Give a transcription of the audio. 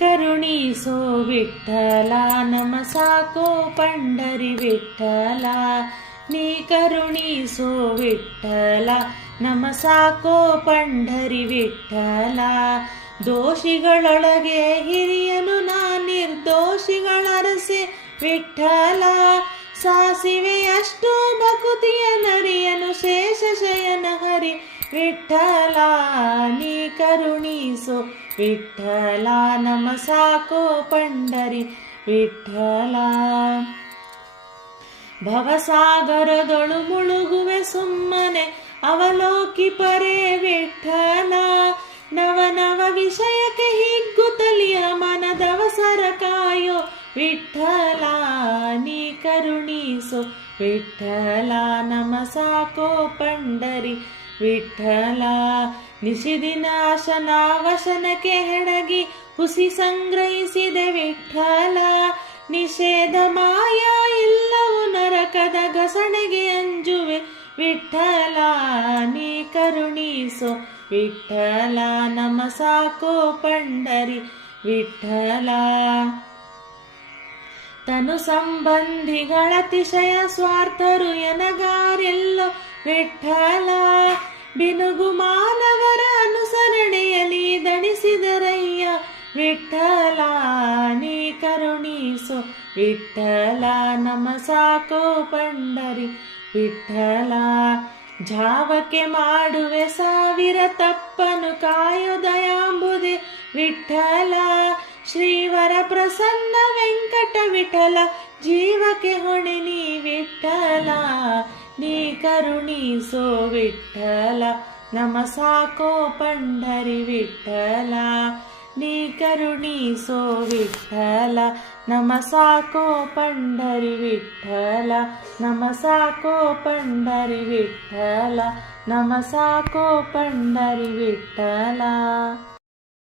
करुणीसो विठ्ठला नम साको पंढरी विठ्ठला नी करुणीसो विठ्ठला नम साको पंढरी विठ्ठला दोषिಗಳೊಳಗೆ ಹಿರಿಯನು ನಾ ನಿರ್ದೋಷಿಗಳರಸೆ ವಿಠ್ಠಲ ಸಾಸಿವೆಯಷ್ಟು ಭಕುತಿಯ ನರಿಯನು ಶೇಷ ಶಯನ ಹರಿ ವಿಠ್ಠಲ ನೀ ಕರುಣೀಸೋ ವಿಠ್ಠಲ ನಮ ಸಾಕೋ ಪಂಡರಿ ವಿಠ್ಠಲ ಭವಸಾಗರದೊಳು ಮುಳುಗುವೆ ಸುಮ್ಮನೆ ಅವಲೋಕಿ ಪರೇ ವಿಠ್ಠಲ ನವ ನವ ವಿಷಯಕ್ಕೆ ಹಿಗ್ಗುತ್ತಲಿಯ ಮನದವಸರ ಕಾಯೋ ವಿಠ್ಠಲ ನೀ ಕರುಣೀಸೋ ವಿಠ್ಠಲ ನಮ ಸಾಕೋ ಪಂಡರಿ ವಿಠ್ಠಲ ನಿಶಿದಿನ ವಶನಕ್ಕೆ ಹೆಣಗಿ ಹುಸಿ ಸಂಗ್ರಹಿಸಿದೆ ವಿಠ್ಠಲ ನಿಷೇಧ ಮಾಯ ಇಲ್ಲವು ನರಕದ ಘಸಣೆಗೆ ಅಂಜುವೆ ವಿಠ್ಠಲ ನೀ ಕರುಣೀಸೋ ವಿಠ್ಠಲ ನಮ ಸಾಕೋ ಪಂಡರಿ ವಿಠ್ಠಲ ತನು ಸಂಬಂಧಿಗಳ ಅತಿಶಯ ಸ್ವಾರ್ಥರು ಎನಗಾರೆಲ್ಲೋ ವಿಠ್ಠಲ ಬಿನುಗು ಮಾನವರ ಅನುಸರಣೆಯಲ್ಲಿ ದಣಿಸಿದರಯ್ಯ ವಿಠ್ಠಲ ನೀ ಕರುಣೀಸೋ ವಿಠ್ಠಲ ನಮ ಸಾಕೋ ಪಂಡರಿ ವಿಠ್ಠಲ ಜಾವಕ್ಕೆ ಮಾಡುವೆ ಸಾವಿರ ತಪ್ಪನು ಕಾಯೋ ದಯಾಂಬುದೆ ವಿಠ್ಠಲ ಶ್ರೀವರ ಪ್ರಸನ್ನ ವೆಂಕಟ ವಿಠಲ ಜೀವಕ್ಕೆ ಹೊಣೆ ನೀ ವಿಠ್ಠಲ ನೀ ಕರುಣೀಸೋ ವಿಠ್ಠಲ ನಮ ಸಾಕೋ ಪಂಡರಿ ವಿಠ್ಠಲ ನೀ ಕರುಣೀಸೋ ವಿಠ್ಠಲ ನಮ ಸಾಕೋ ಪಂಡರಿ ವಿಠ್ಠಲ ನಮ ಸಾಕೋ ಪಂಡರಿ ವಿಠ್ಠಲ ನಮ ಸಾಕೋ ಪಂಡರಿ ವಿಠ್ಠಲ.